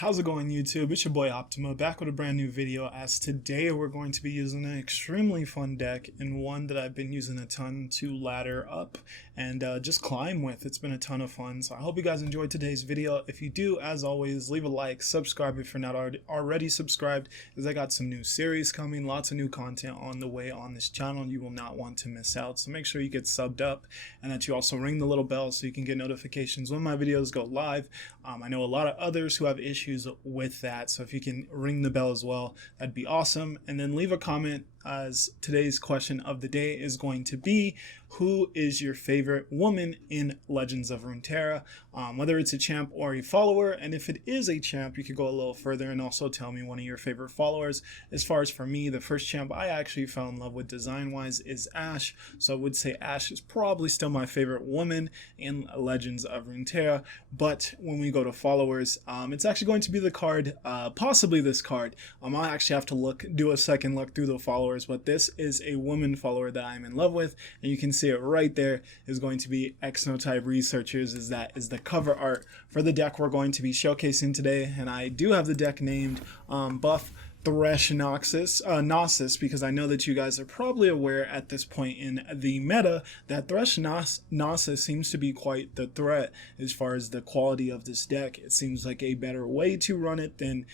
How's it going, YouTube? It's your boy Optima, back with a brand new video, as today we're going to be using an extremely fun deck, and one that I've been using a ton to ladder up and just climb with. It's been a ton of fun, so I hope you guys enjoyed today's video. If you do, as always, leave a like, subscribe if you're not already subscribed, as I got some new series coming, lots of new content on the way on this channel. You will not want to miss out, so make sure you get subbed up and that you also ring the little bell so you can get notifications when my videos go live. I know a lot of others who have issues with that, so if you can ring the bell as well, that'd be awesome. And then leave a comment, as today's question of the day is going to be, who is your favorite woman in Legends of Runeterra, whether it's a champ or a follower. And if it is a champ, you could go a little further and also tell me one of your favorite followers. As far as for me, the first champ I actually fell in love with design wise is Ashe, so I would say Ashe is probably still my favorite woman in Legends of Runeterra. But when we go to followers, it's actually going to be the card, possibly this card. I'll actually have to do a second look through the followers, but this is a woman follower that I'm in love with, and you can see it right there is going to be Xenotype Researchers. That is the cover art for the deck we're going to be showcasing today. And I do have the deck named Buff Thresh Nasus, because I know that you guys are probably aware at this point in the meta that Thresh Nasus seems to be quite the threat as far as the quality of this deck. It seems like a better way to run it than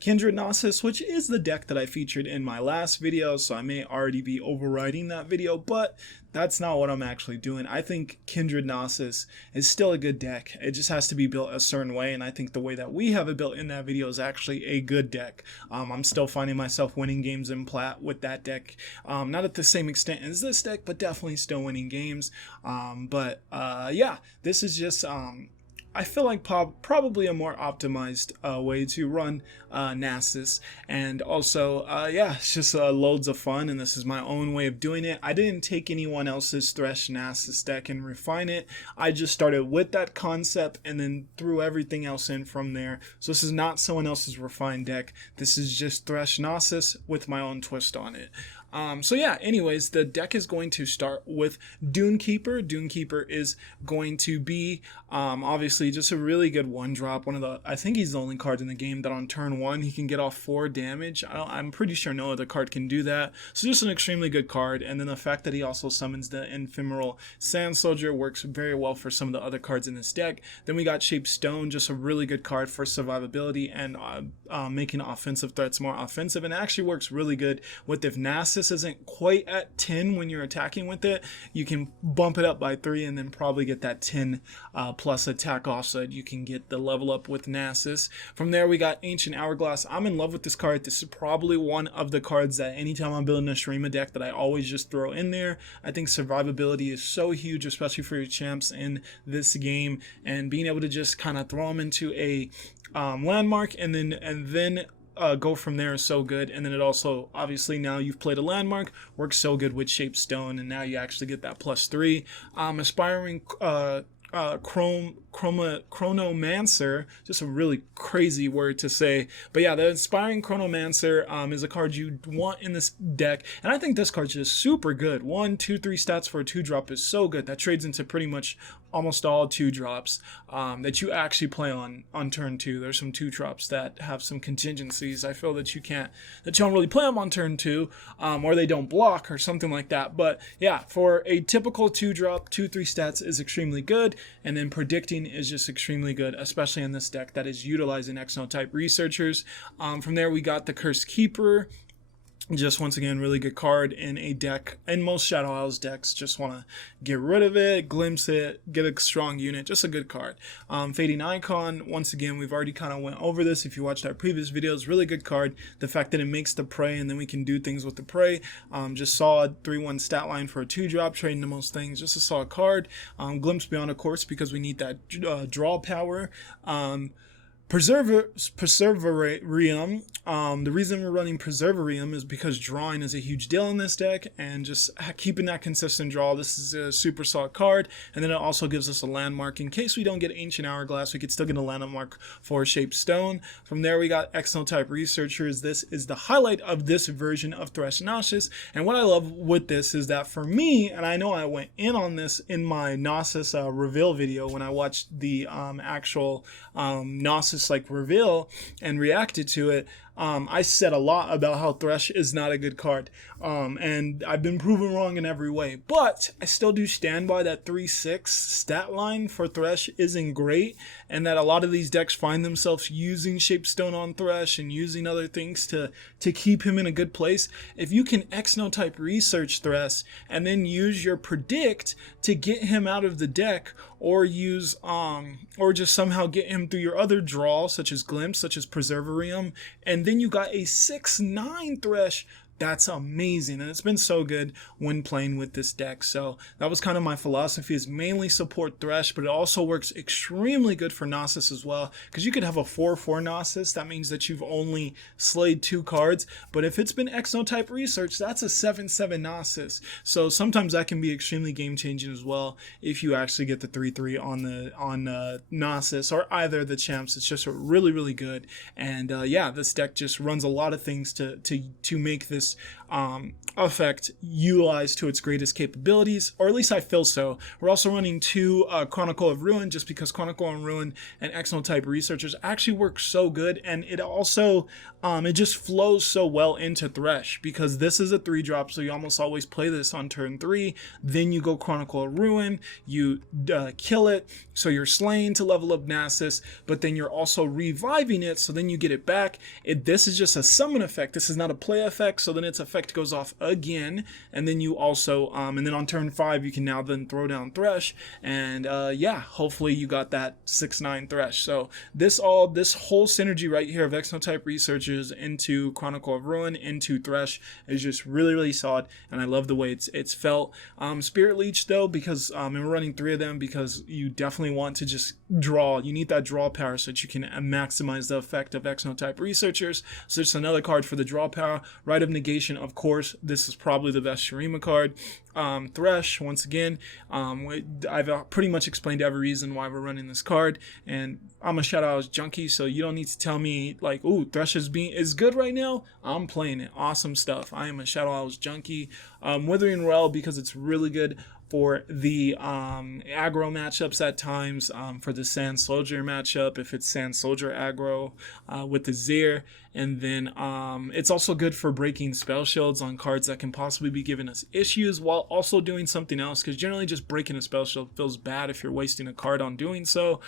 Kindred Nasus, which is the deck that I featured in my last video, so I may already be overriding that video, but that's not what I'm actually doing. I think Kindred Nasus is still a good deck. It just has to be built a certain way, and I think the way that we have it built in that video is actually a good deck. I'm still finding myself winning games in Plat with that deck. Not at the same extent as this deck, but definitely still winning games. Yeah, this is just I feel like probably a more optimized way to run Nasus, and also yeah, it's just loads of fun, and this is my own way of doing it. I didn't take anyone else's Thresh Nasus deck and refine it. I just started with that concept and then threw everything else in from there. So this is not someone else's refined deck. This is just Thresh Nasus with my own twist on it. So yeah, anyways, the deck is going to start with Dunekeeper. Dunekeeper is going to be obviously just a really good one drop. I think he's the only card in the game that on turn 1 he can get off 4 damage. I'm pretty sure no other card can do that. So just an extremely good card. And then the fact that he also summons the Ephemeral Sand Soldier works very well for some of the other cards in this deck. Then we got Shape Stone, just a really good card for survivability and making offensive threats more offensive. And it actually works really good with if Nasus isn't quite at 10 when you're attacking with it, you can bump it up by 3 and then probably get that 10 plus attack off, so that you can get the level up with Nasus. From there we got Ancient Hourglass. I'm in love with this card. This is probably one of the cards that anytime I'm building a Shurima deck that I always just throw in there. I think survivability is so huge, especially for your champs in this game, and being able to just kind of throw them into a landmark and then go from there is so good. And then it also, obviously, now you've played a landmark, works so good with Shape Stone, and now you actually get that +3. Aspiring Chronomancer, just a really crazy word to say, but yeah, the Inspiring Chronomancer is a card you want in this deck, and I think this card's just super good. 1, 2, 3 stats for a 2-drop is so good. That trades into pretty much almost all 2-drops that you actually play on turn 2. There's some 2-drops that have some contingencies. I feel that you don't really play them on turn 2, or they don't block or something like that. But yeah, for a typical 2-drop, 2, 3 stats is extremely good, and then predicting is just extremely good, especially in this deck that is utilizing Xenotype Researchers. From there we got the Cursed Keeper. Just once again, really good card in a deck. In most Shadow Isles decks, just want to get rid of it, glimpse it, get a strong unit. Just a good card. Fading Icon, once again, we've already kind of went over this if you watched our previous videos. Really good card. The fact that it makes the prey, and then we can do things with the prey. Just solid 3-1 stat line for a 2-drop, trading to most things. Just a solid card. Glimpse Beyond, of course, because we need that draw power. Preserverium. The reason we're running Preserverium is because drawing is a huge deal in this deck, and just keeping that consistent draw. This is a super solid card, and then it also gives us a landmark. In case we don't get Ancient Hourglass, we could still get a landmark for Shape Stone. From there we got Xenotype Researchers. This is the highlight of this version of Thresh Nasus, and what I love with this is that for me, and I know I went in on this in my Nasus reveal video when I watched the actual Nasus Nasus like reveal and reacted to it, I said a lot about how Thresh is not a good card. And I've been proven wrong in every way. But I still do stand by that 3-6 stat line for Thresh isn't great, and that a lot of these decks find themselves using Shapestone on Thresh and using other things to keep him in a good place. If you can X-No-type research Thresh and then use your predict to get him out of the deck, or use or just somehow get him through your other draw, such as Glimpse, such as Preservarium, and then you got a 6-9 Thresh, that's amazing. And it's been so good when playing with this deck. So that was kind of my philosophy, is mainly support Thresh, but it also works extremely good for Nasus as well, because you could have a 4-4 Nasus. That means that you've only slayed 2 cards, but if it's been X-No-type research, that's a 7-7 Nasus. So sometimes that can be extremely game changing as well if you actually get the 3-3 on Nasus or either the champs. It's just really, really good. And yeah, this deck just runs a lot of things to make this effect utilized to its greatest capabilities, or at least I feel so. We're also running 2 Chronicle of Ruin, just because Chronicle of Ruin and X-No-type researchers actually work so good, and it also it just flows so well into Thresh, because this is a 3-drop, so you almost always play this on turn 3, then you go Chronicle of Ruin, you kill it, so you're slaying to level up Nasus, but then you're also reviving it, so then you get it back. This is just a summon effect, this is not a play effect, so then its effect goes off again, and then you also and then on turn 5 you can now then throw down Thresh, and yeah, hopefully you got that 6-9 Thresh. So this whole synergy right here of X-No-type researchers into Chronicle of Ruin into Thresh is just really, really solid, and I love the way it's felt. Spirit Leech though, because and we're running 3 of them, because you definitely want to just draw. You need that draw power so that you can maximize the effect of X-No-type researchers. So just another card for the draw power. Rite of Negation, of course, this is probably the best Shurima card. Thresh, once again, I've pretty much explained every reason why we're running this card, and I'm a Shadow Hours junkie, so you don't need to tell me like, ooh, Thresh is good right now. I'm playing it. Awesome stuff. I am a Shadow Hours junkie. Withering Well, because it's really good for the aggro matchups at times, for the Sand Soldier matchup, if it's Sand Soldier aggro with the Zir. And then it's also good for breaking spell shields on cards that can possibly be giving us issues, while also doing something else, because generally just breaking a spell shield feels bad if you're wasting a card on doing so.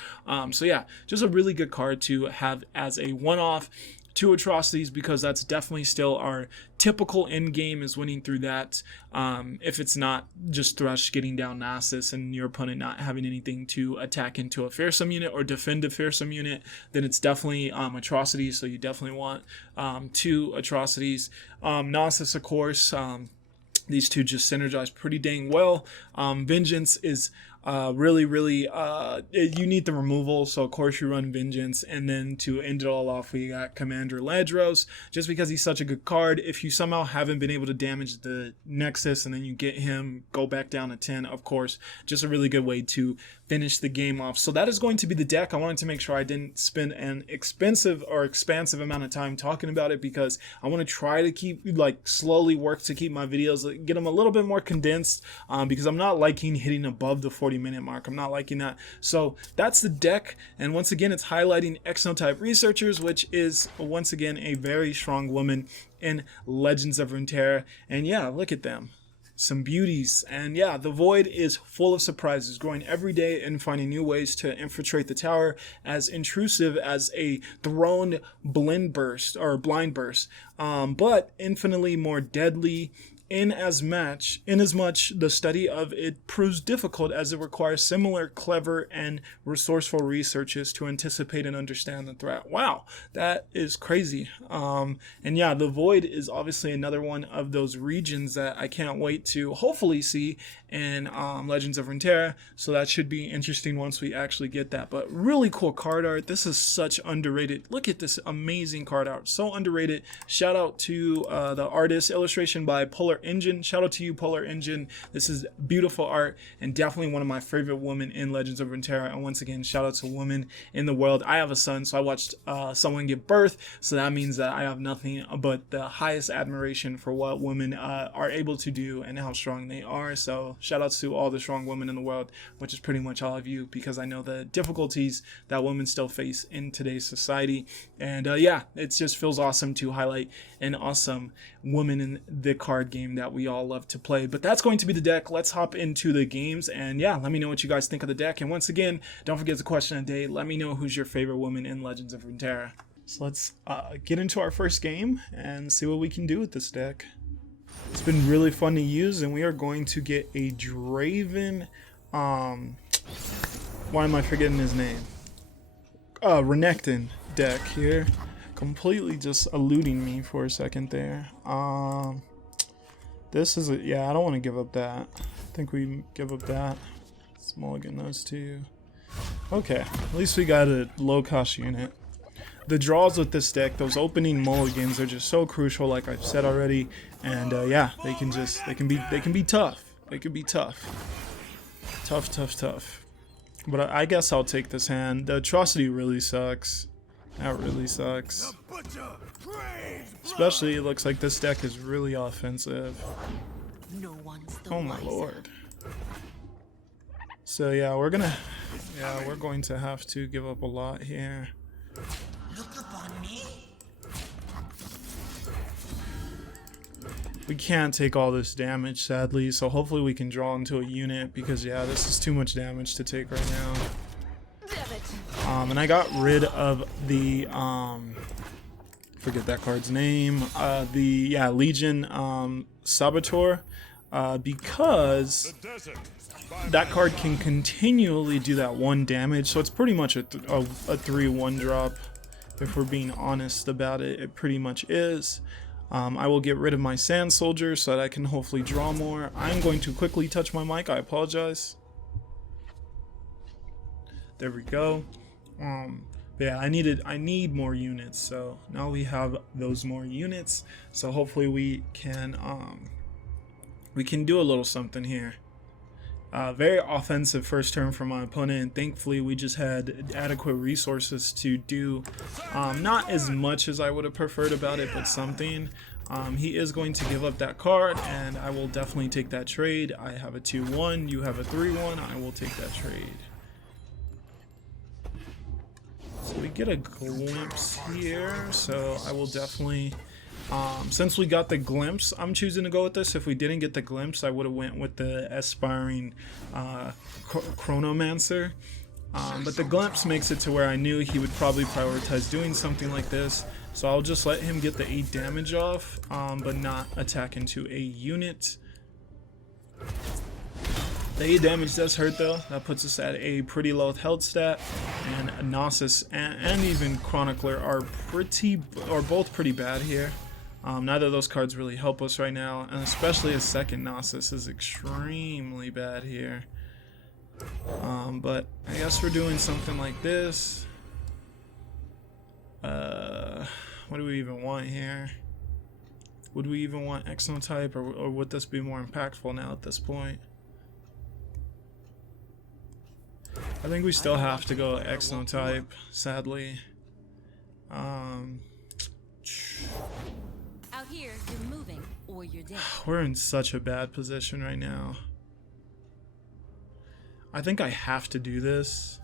So yeah, just a really good card to have as a one-off. 2 atrocities, because that's definitely still our typical end game, is winning through that. If it's not just Thresh getting down Nasus and your opponent not having anything to attack into a fearsome unit or defend a fearsome unit, then it's definitely atrocities. So you definitely want 2 atrocities. Nasus, of course. These 2 just synergize pretty dang well. Vengeance is really, you need the removal, so of course you run Vengeance, and then to end it all off, we got Commander Ledros, just because he's such a good card. If you somehow haven't been able to damage the Nexus and then you get him, go back down to 10, of course, just a really good way to finish the game off. So that is going to be the deck. I wanted to make sure I didn't spend an expansive amount of time talking about it, because I want to try to keep, slowly work to keep my videos, get them a little bit more condensed, because I'm not liking hitting above the 40-minute mark. I'm not liking that. So that's the deck, and once again, it's highlighting X-No-type researchers, which is once again a very strong woman in Legends of Runeterra. And yeah, look at them. Some beauties. And yeah, the Void is full of surprises, growing every day and finding new ways to infiltrate the tower, as intrusive as a throned blind burst, but infinitely more deadly, in as much the study of it proves difficult, as it requires similar clever and resourceful researches to anticipate and understand the threat. Wow, that is crazy. And yeah, the Void is obviously another one of those regions that I can't wait to hopefully see in Legends of Runeterra, so that should be interesting once we actually get that. But really cool card art. This is such underrated. Look at this amazing card art, so underrated. Shout out to the artist, illustration by Polar Engine. Shout out to you, Polar Engine. This is beautiful art, and definitely one of my favorite women in Legends of Runeterra. And once again, shout out to women in the world. I have a son, so I watched someone give birth, so that means that I have nothing but the highest admiration for what women are able to do and how strong they are. So So shout outs to all the strong women in the world, which is pretty much all of you, because I know the difficulties that women still face in today's society. And yeah, it just feels awesome to highlight an awesome woman in the card game that we all love to play. But that's going to be the deck. Let's hop into the games, and yeah, let me know what you guys think of the deck. And once again, don't forget the question of the day. Let me know who's your favorite woman in Legends of Runeterra. So let's get into our first game and see what we can do with this deck. It's been really fun to use, and we are going to get a Draven, why am I forgetting his name? Renekton deck here. Completely just eluding me for a second there. This is yeah, I don't want to give up that. I think we give up that. Let's mulligan those two. Okay, at least we got a low cost unit. The draws with this deck, those opening mulligans are just so crucial, like I've said already, and yeah, they can be tough. They can be tough. Tough. But I guess I'll take this hand. The atrocity really sucks. That really sucks. Especially, it looks like this deck is really offensive. Oh my lord. So yeah, we're going to have to give up a lot here. Look upon me. We can't take all this damage, sadly, so hopefully we can draw into a unit, because yeah, this is too much damage to take right now. And I got rid of the forget that card's name, the Legion Saboteur, because that card can continually do that 1 damage, so it's pretty much a 3/1 drop. If we're being honest about it, it pretty much is. I will get rid of my Sand Soldier so that I can hopefully draw more. I'm going to quickly touch my mic. I apologize. There we go. But yeah, I need more units. So now we have those more units. So hopefully we can do a little something here. Very offensive first turn from my opponent, and thankfully we just had adequate resources to do not as much as I would have preferred about it, but something. He is going to give up that card, and I will definitely take that trade. I have a 2/1, you have a 3/1, I will take that trade. So we get a glimpse here, so I will definitely... since we got the glimpse, I'm choosing to go with this. If we didn't get the glimpse, I would have went with the aspiring Chronomancer. But the glimpse makes it to where I knew he would probably prioritize doing something like this. So I'll just let him get the 8 damage off, but not attack into a unit. The 8 damage does hurt though. That puts us at a pretty low health stat, and Nasus and even Chronicler are both pretty bad here. Neither of those cards really help us right now, and especially a second Nasus is extremely bad here. But I guess we're doing something like this. What do we even want here? Would we even want Exotype, or would this be more impactful now at this point? I think we still have to go Exotype, sadly. Out here, you're moving or you're dead. We're in such a bad position right now. I think I have to do this.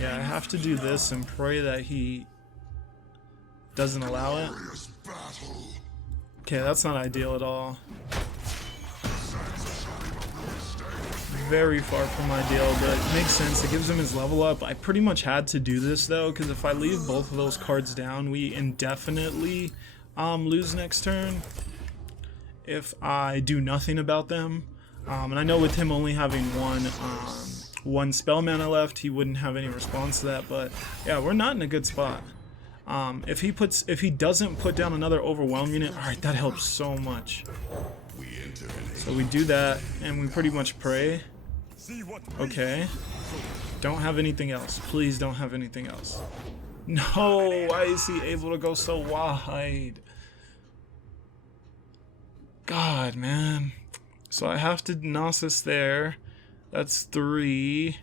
Yeah, I have to do this and pray that he doesn't allow it. Okay, that's not ideal at all. Very far from ideal, but it makes sense. It gives him his level up. I pretty much had to do this though, because if I leave both of those cards down, we indefinitely lose next turn if I do nothing about them. And I know with him only having one spell mana left, he wouldn't have any response to that. But yeah, we're not in a good spot. If he doesn't put down another overwhelm unit, all right, that helps so much. So we do that, and we pretty much pray. Okay. Don't have anything else. Please don't have anything else. No, why is he able to go so wide? God, man. So I have to Nasus there. That's 3,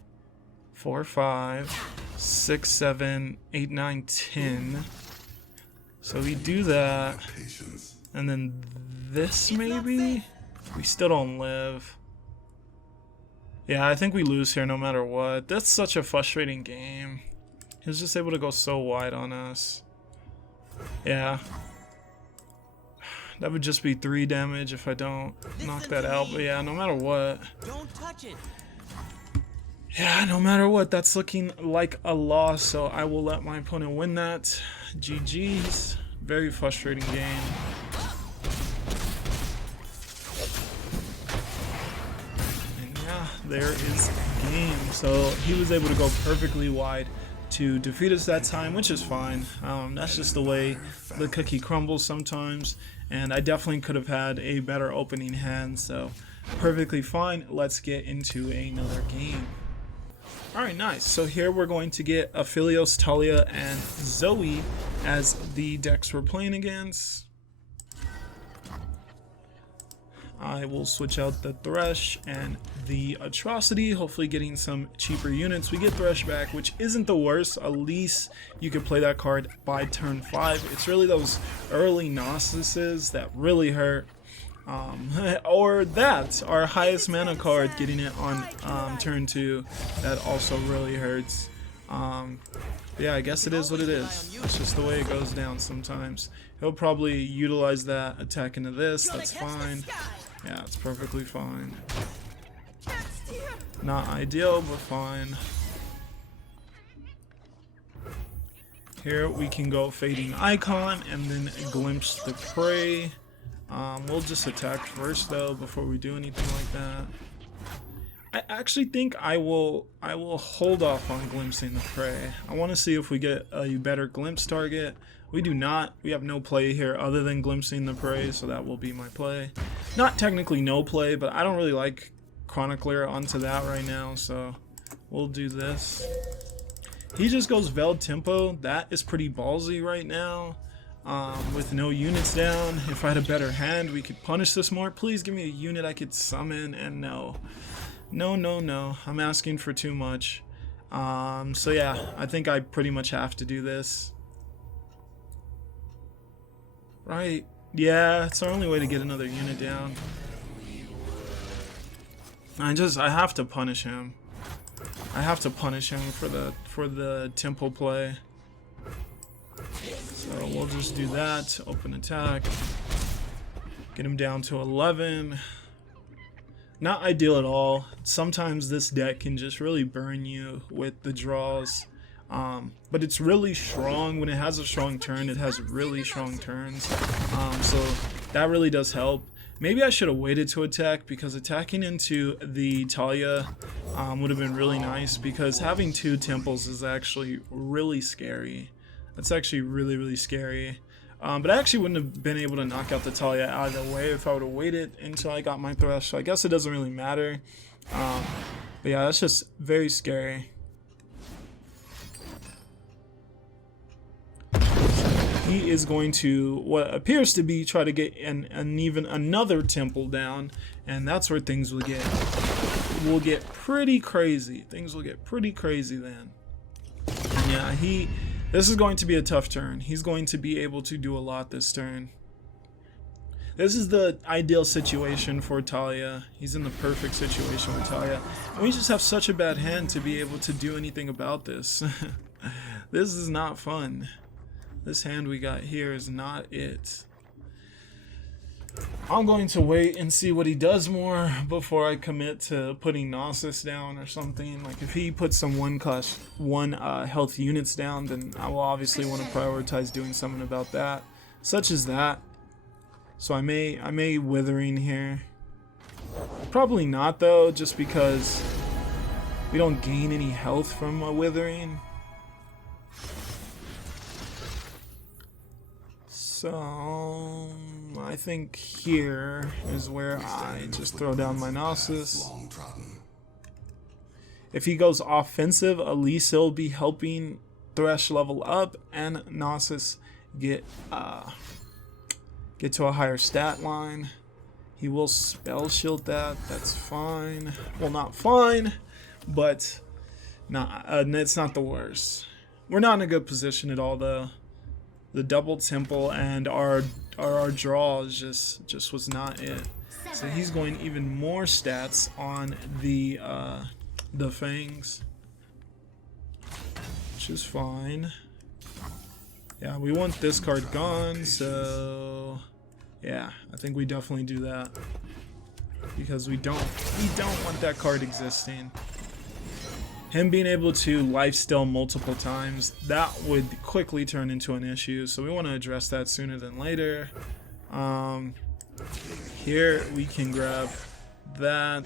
4, 5, 6, 7, 8, 9, 10. So we do that. And then this maybe? We still don't live. Yeah, I think we lose here no matter what. That's such a frustrating game. He was just able to go so wide on us. Yeah. That would just be 3 damage if I don't knock that out. But yeah, no matter what. Don't touch it. Yeah, no matter what, that's looking like a loss. So I will let my opponent win that. GG's. Very frustrating game. And yeah, there is the game. So he was able to go perfectly wide to defeat us that time, which is fine. That's just the way the cookie crumbles sometimes. And I definitely could have had a better opening hand, so perfectly fine. Let's get into another game. Alright, nice. So here we're going to get Aphelios, Talia, and Zoe as the decks we're playing against. I will switch out the Thresh and the Atrocity, hopefully getting some cheaper units. We get Thresh back, which isn't the worst. At least you could play that card by turn 5. It's really those early Nasuses that really hurt. Or that, our highest mana card, getting it on turn 2, that also really hurts. Yeah, I guess it is what it is. It's just the way it goes down sometimes. He'll probably utilize that attack into this, that's fine. Yeah, it's perfectly fine. Not ideal, but fine. Here we can go Fading Icon and then Glimpse the Prey. We'll just attack first though before we do anything like that. I actually think I will hold off on glimpsing the prey. I want to see if we get a better glimpse target. We do not. We have no play here other than glimpsing the prey, so that will be my play. Not technically no play, but I don't really like Chronicler onto that right now, so we'll do this. He just goes Veld Tempo. That is pretty ballsy right now. With no units down. If I had a better hand, we could punish this more. Please give me a unit I could summon, and no. No. I'm asking for too much. So yeah, I think I pretty much have to do this. Right. Yeah, it's our only way to get another unit down. I have to punish him. I have to punish him for the tempo play. So we'll just do that. Open attack. Get him down to 11. Not ideal at all. Sometimes this deck can just really burn you with the draws. But it's really strong. When it has a strong turn, it has really strong turns. So that really does help. Maybe I should have waited to attack, because attacking into the Talia would have been really nice, because having 2 temples is actually really scary. That's actually really scary. But I actually wouldn't have been able to knock out the Talia either way if I would have waited until I got my Thresh. So I guess it doesn't really matter. But yeah, that's just very scary. He is going to, what appears to be, try to get even another temple down, and that's where things will get pretty crazy. Things will get pretty crazy then. And yeah, this is going to be a tough turn. He's going to be able to do a lot this turn. This is the ideal situation for Talia. He's in the perfect situation with Talia. And we just have such a bad hand to be able to do anything about this. This is not fun. This hand we got here is not it. I'm going to wait and see what he does more before I commit to putting Nasus down or something. Like if he puts some one health units down, then I will obviously want to prioritize doing something about that, such as that. So I may Withering here. Probably not though, just because we don't gain any health from a Withering. So I think here is where I just throw down my Nasus. If he goes offensive, at least he'll be helping Thresh level up and Nasus get to a higher stat line. He will spell shield that. That's fine. Well, not fine, but it's not the worst. We're not in a good position at all though. the double temple, and our draw just was not it. So he's going even more stats on the fangs, which is fine. Yeah, we want this card gone, so yeah, I think we definitely do that because we don't want that card existing. Him being able to lifesteal multiple times, that would quickly turn into an issue, so we want to address that sooner than later. Here we can grab that.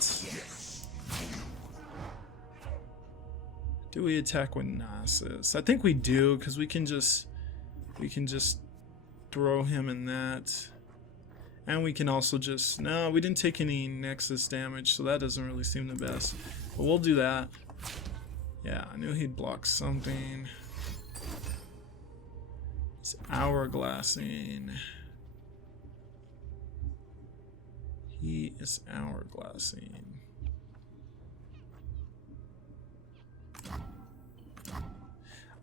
Do we attack with Nasus? I think we do, because we can just throw him in that. And we can also just, no, we didn't take any Nexus damage, so that doesn't really seem the best. But we'll do that. Yeah, I knew he'd block something. He's hourglassing. He is hourglassing.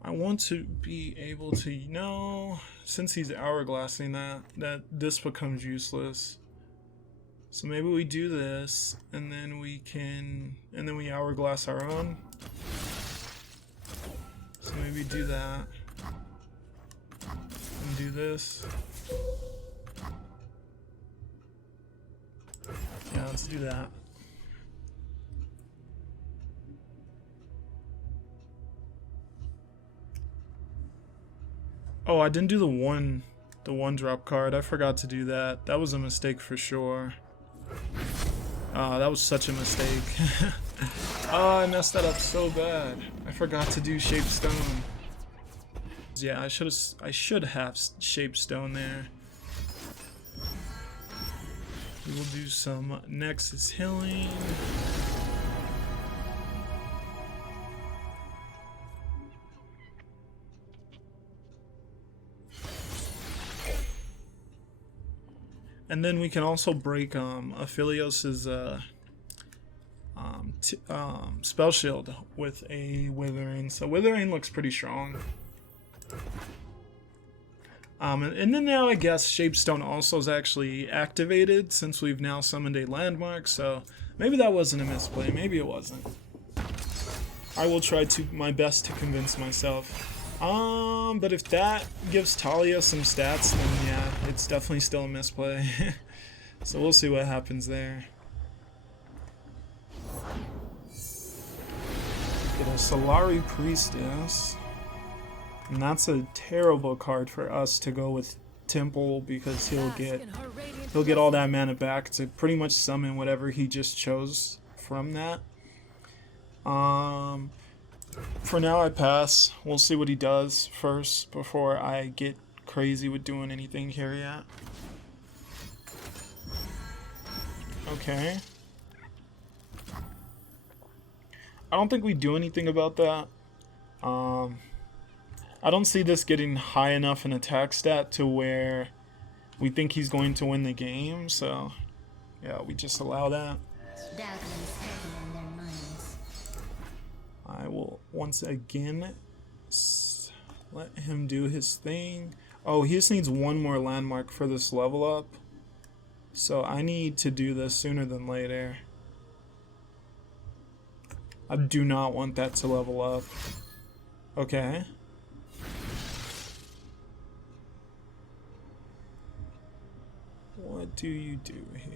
I want to be able to, you know, since he's hourglassing that this becomes useless. So maybe we do this, and then we hourglass our own. So maybe do that. And do this. Yeah, let's do that. Oh, I didn't do the one drop card. I forgot to do that. That was a mistake for sure. That was such a mistake. Oh, I messed that up so bad. I forgot to do Shape Stone. Yeah, I should have Shape Stone there. We will do some Nexus healing. And then we can also break Aphelios's spell shield with a Withering. So Withering looks pretty strong. And then now I guess Shapestone also is actually activated since we've now summoned a landmark. So maybe that wasn't a misplay. Maybe it wasn't. I will try my best to convince myself. But if that gives Talia some stats, then yeah, it's definitely still a misplay. So we'll see what happens there. Get a Solari Priestess. And that's a terrible card for us to go with Temple, because he'll get all that mana back to pretty much summon whatever he just chose from that. For now I pass. We'll see what he does first before I get crazy with doing anything here yet. Okay. I don't think we do anything about that. I don't see this getting high enough in attack stat to where we think he's going to win the game, so yeah, we just allow that. I will once again let him do his thing. Oh, he just needs one more landmark for this level up. So I need to do this sooner than later. I do not want that to level up. Okay. What do you do here?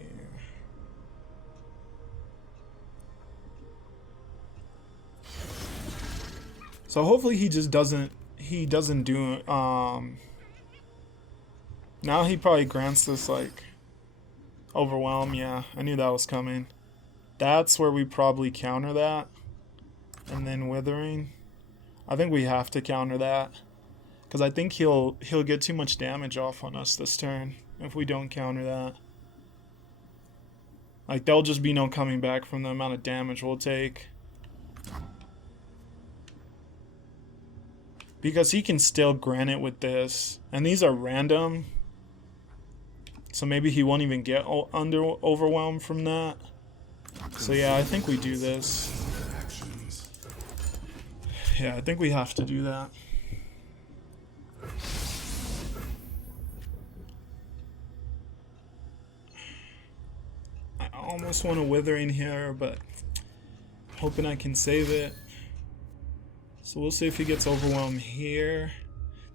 So hopefully he just doesn't do now he probably grants this like overwhelm. Yeah, I knew that was coming. That's where we probably counter that. And then Withering. I think we have to counter that, because I think he'll get too much damage off on us this turn if we don't counter that. Like, there'll just be no coming back from the amount of damage we'll take. Because he can still grant it with this. And these are random. So maybe he won't even get overwhelmed from that. So yeah, I think we do this. Yeah, I think we have to do that. almost want to Withering here, but hoping I can save it. So we'll see if he gets Overwhelmed here.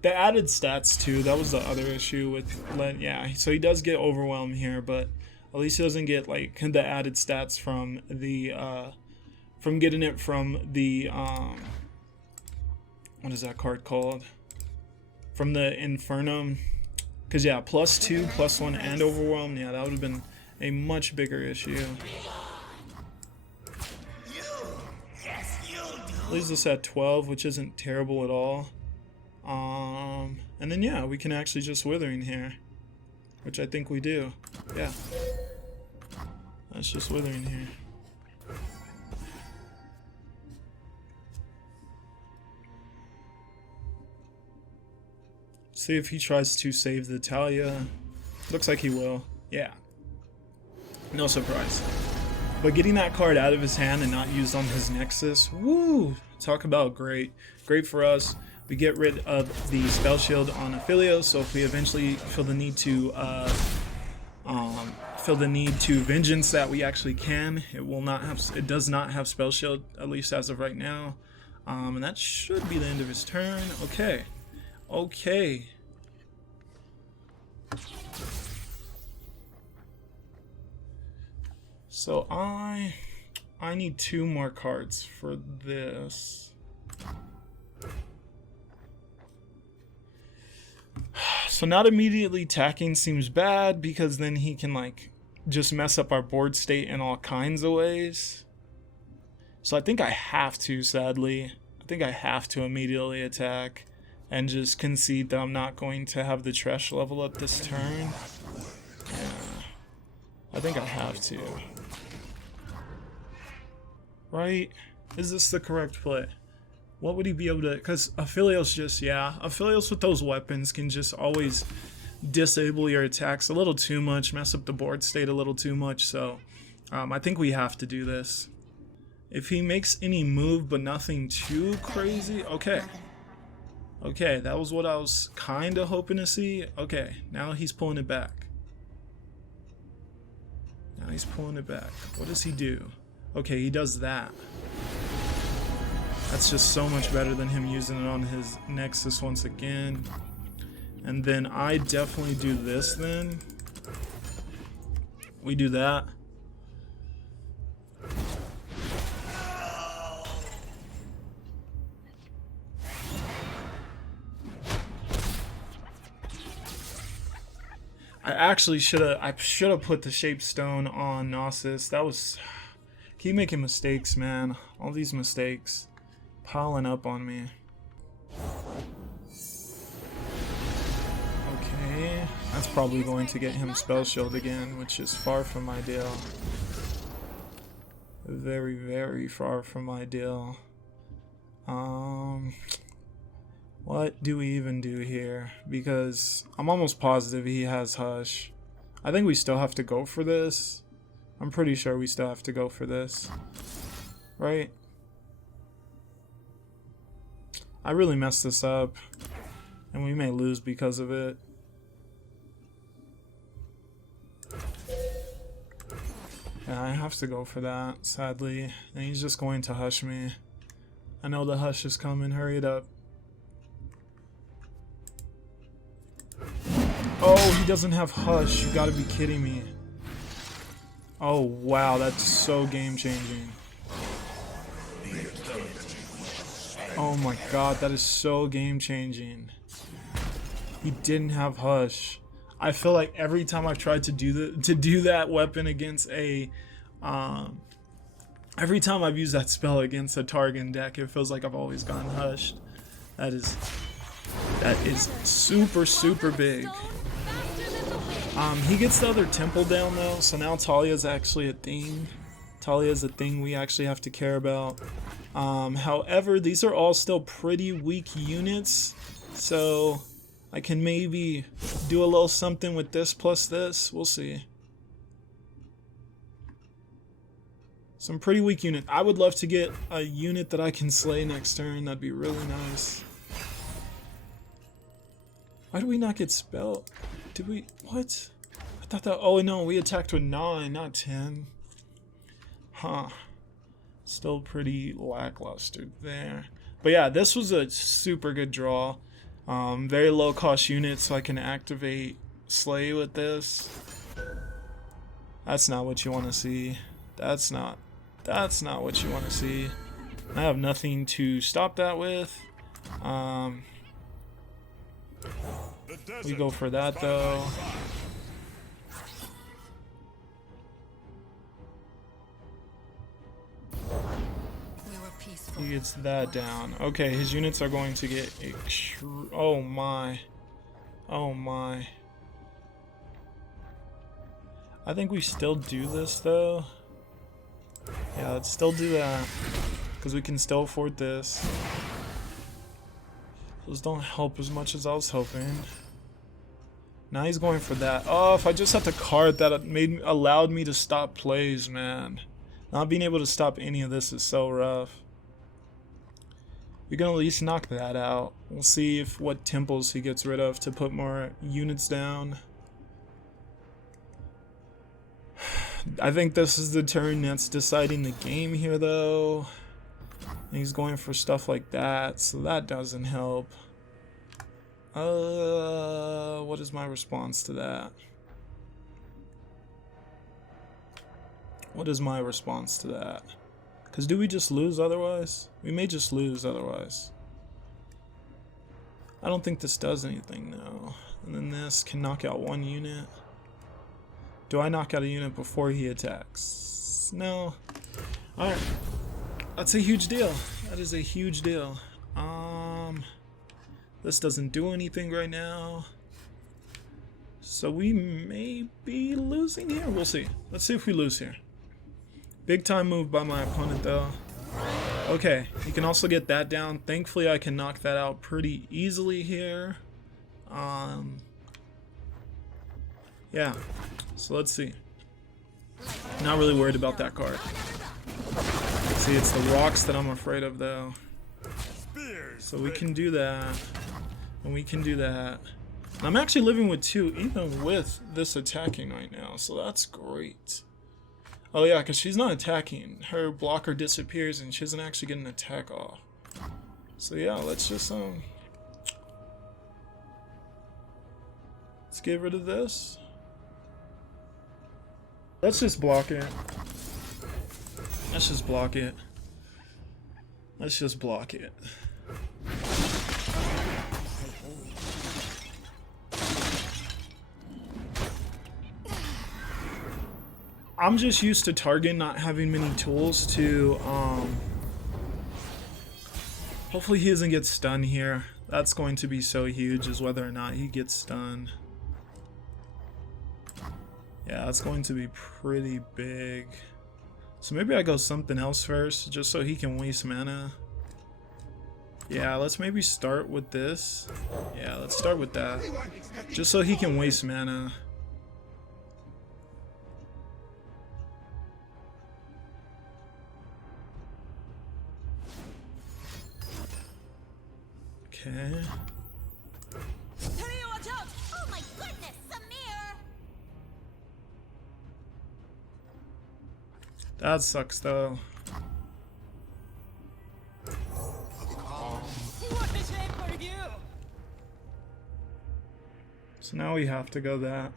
The added stats too, that was the other issue with yeah, so he does get Overwhelmed here, but at least he doesn't get like the added stats from the from getting it from the what is that card called? From the Infernum. Because yeah, +2, +1, and Overwhelmed, yeah, that would have been a much bigger issue. Leaves us at 12, which isn't terrible at all. And then yeah, we can actually just Withering here, which I think we do. Yeah, that's just Withering here. See if he tries to save the Talia. Looks like he will. Yeah. No surprise. But getting that card out of his hand and not used on his Nexus, woo! Talk about great. Great for us. We get rid of the spell shield on Aphelios, so if we eventually feel the need to vengeance that we actually can, it does not have spell shield, at least as of right now. And that should be the end of his turn. Okay. Okay. So I need 2 more cards for this. So not immediately attacking seems bad because then he can like just mess up our board state in all kinds of ways. So I think I have to, sadly. I think I have to immediately attack and just concede that I'm not going to have the Thresh level up this turn. Yeah. I think I have to. Right? Is this the correct play? What would he be able to... Because Aphelios just... Yeah, Aphelios with those weapons can just always disable your attacks a little too much, mess up the board state a little too much, so I think we have to do this. If he makes any move but nothing too crazy... Okay. Okay, that was what I was kind of hoping to see. Okay, now he's pulling it back. Now he's pulling it back. What does he do? Okay, he does that. That's just so much better than him using it on his Nexus once again. And then I definitely do this then. We do that. I actually should have put the Shape Stone on Nasus. That was... Keep making mistakes, man. All these mistakes piling up on me. Okay, that's probably going to get him Spell Shield again, which is far from ideal. Very, very far from ideal. What do we even do here? Because I'm almost positive he has Hush. I think we still have to go for this. I'm pretty sure we still have to go for this. Right? I really messed this up. And we may lose because of it. Yeah, I have to go for that, sadly. And he's just going to Hush me. I know the Hush is coming. Hurry it up. Oh, he doesn't have Hush. You gotta be kidding me. Oh, wow. That's so game-changing. Oh my god, that is so game-changing. He didn't have Hush. I feel like every time I've tried to do that weapon against a... every time I've used that spell against a Targon deck, it feels like I've always gotten Hushed. That is super, super big. He gets the other temple down though, so now Talia's actually a thing. Talia's a thing we actually have to care about. However, these are all still pretty weak units, so I can maybe do a little something with this plus this. We'll see. Some pretty weak unit. I would love to get a unit that I can slay next turn. That'd be really nice. Why do we not get spell? Did we? What? I thought that. Oh no, we attacked with 9, not 10. Huh. Still pretty lackluster there. But yeah, this was a super good draw. Very low cost unit, so I can activate Slay with this. That's not what you want to see. That's not what you want to see. I have nothing to stop that with. We go for that though. He gets that down. Okay, his units are going to get oh my. Oh my. I think we still do this though. Yeah, let's still do that. Because we can still afford this. Those don't help as much as I was hoping. Now he's going for that. Oh, if I just had the card that allowed me to stop plays, man. Not being able to stop any of this is so rough. We can at least knock that out. We'll see if what temples he gets rid of to put more units down. I think this is the turn that's deciding the game here though. And he's going for stuff like that, so that doesn't help. What is my response to that? What is my response to that? Because do we just lose otherwise? We may just lose otherwise. I don't think this does anything though. And then this can knock out one unit. Do I knock out a unit before he attacks? No. Alright. That's a huge deal. That is a huge deal. This doesn't do anything right now. So we may be losing here. We'll see. Let's see if we lose here. Big time move by my opponent though. Okay, you can also get that down. Thankfully I can knock that out pretty easily here. Yeah, so let's see. Not really worried about that card. See, it's the rocks that I'm afraid of though. So we can do that. And we can do that. And I'm actually living with 2 even with this attacking right now, so that's great. Oh yeah, because she's not attacking. Her blocker disappears and she doesn't actually get an attack off. So yeah, let's just let's get rid of this. Let's just block it. Let's just block it. Let's just block it. I'm just used to Target not having many tools to, hopefully he doesn't get stunned here. That's going to be so huge, is whether or not he gets stunned. Yeah, that's going to be pretty big. So maybe I go something else first, just so he can waste mana. Yeah, let's maybe start with this. Yeah, let's start with that. Just so he can waste mana. Okay. Oh my goodness, Samir! That sucks though. So now we have to go that.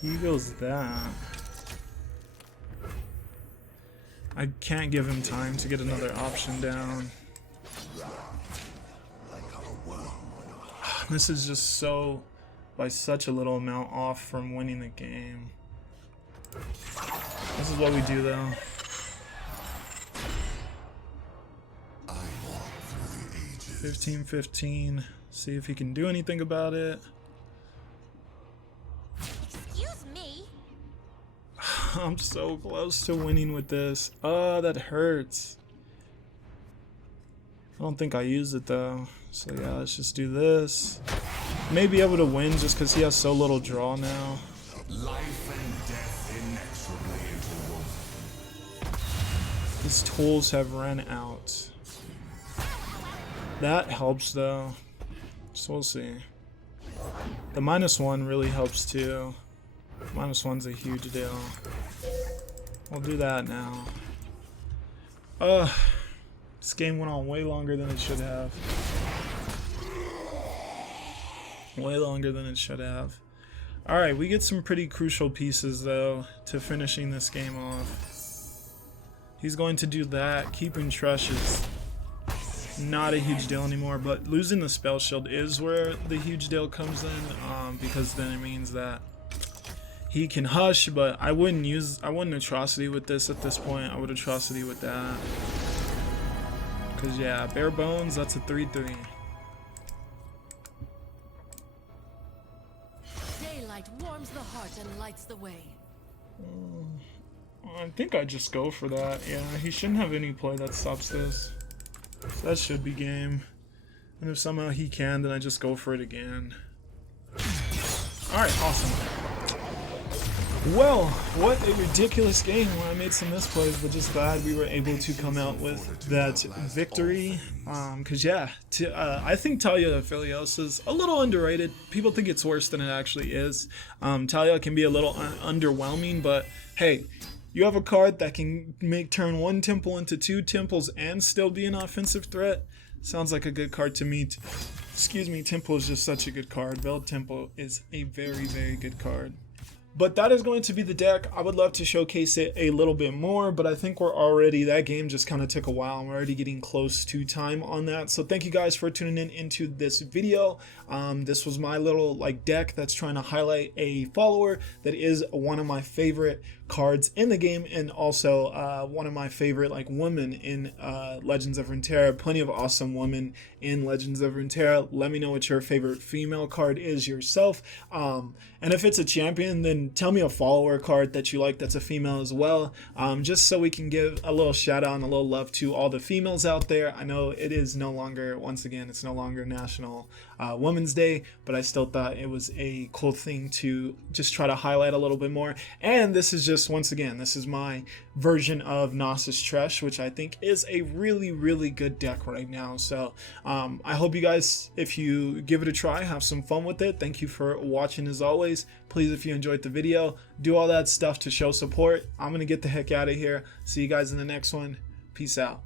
He goes that. I can't give him time to get another option down. This is just so, by such a little amount off from winning the game. This is what we do though. 15-15. See if he can do anything about it. Excuse me. I'm so close to winning with this. Oh, that hurts. I don't think I used it though. So yeah, let's just do this. May be able to win just because he has so little draw now. Life and death inexorably interwoven. His tools have run out. That helps though. So we'll see. The -1 really helps too. -1's a huge deal. We'll do that now. This game went on way longer than it should have. Way longer than it should have. Alright, we get some pretty crucial pieces though to finishing this game off. He's going to do that. Keeping Thresh is not a huge deal anymore, but losing the spell shield is where the huge deal comes in, because then it means that he can hush, but I wouldn't atrocity with this at this point. I would atrocity with that. Cause yeah, bare bones, that's a 3-3. Daylight warms the heart and lights the way. I think I just go for that. Yeah, he shouldn't have any play that stops this. So that should be game. And if somehow he can, then I just go for it again. Alright, awesome. Well, what a ridiculous game where I made some misplays, but just glad we were able to come out with that victory. Cause yeah, I think Talia Filios is a little underrated. People think it's worse than it actually is. Talia can be a little underwhelming, but hey, you have a card that can turn 1 temple into 2 temples and still be an offensive threat. Sounds like a good card to me. Excuse me, Temple is just such a good card. Veiled Temple is a very, very good card. But that is going to be the deck. I would love to showcase it a little bit more, but I think we're already, that game just kind of took a while, and we're already getting close to time on that. So thank you guys for tuning in into this video. This was my little deck that's trying to highlight a follower that is one of my favorite cards in the game, and also one of my favorite women in Legends of Runeterra. Plenty of awesome women in Legends of Runeterra. Let me know what your favorite female card is yourself, and if it's a champion, then tell me a follower card that you like that's a female as well, just so we can give a little shout out and a little love to all the females out there. I know it is no longer, once again, it's no longer National Women's Day, but I still thought it was a cool thing to just try to highlight a little bit more. And this is just, once again, this is my version of Nasus Thresh, which I think is a really, really good deck right now. So I hope you guys, if you give it a try, have some fun with it. Thank you for watching as always. Please, if you enjoyed the video, do all that stuff to show support. I'm gonna get the heck out of here. See you guys in the next one. Peace out.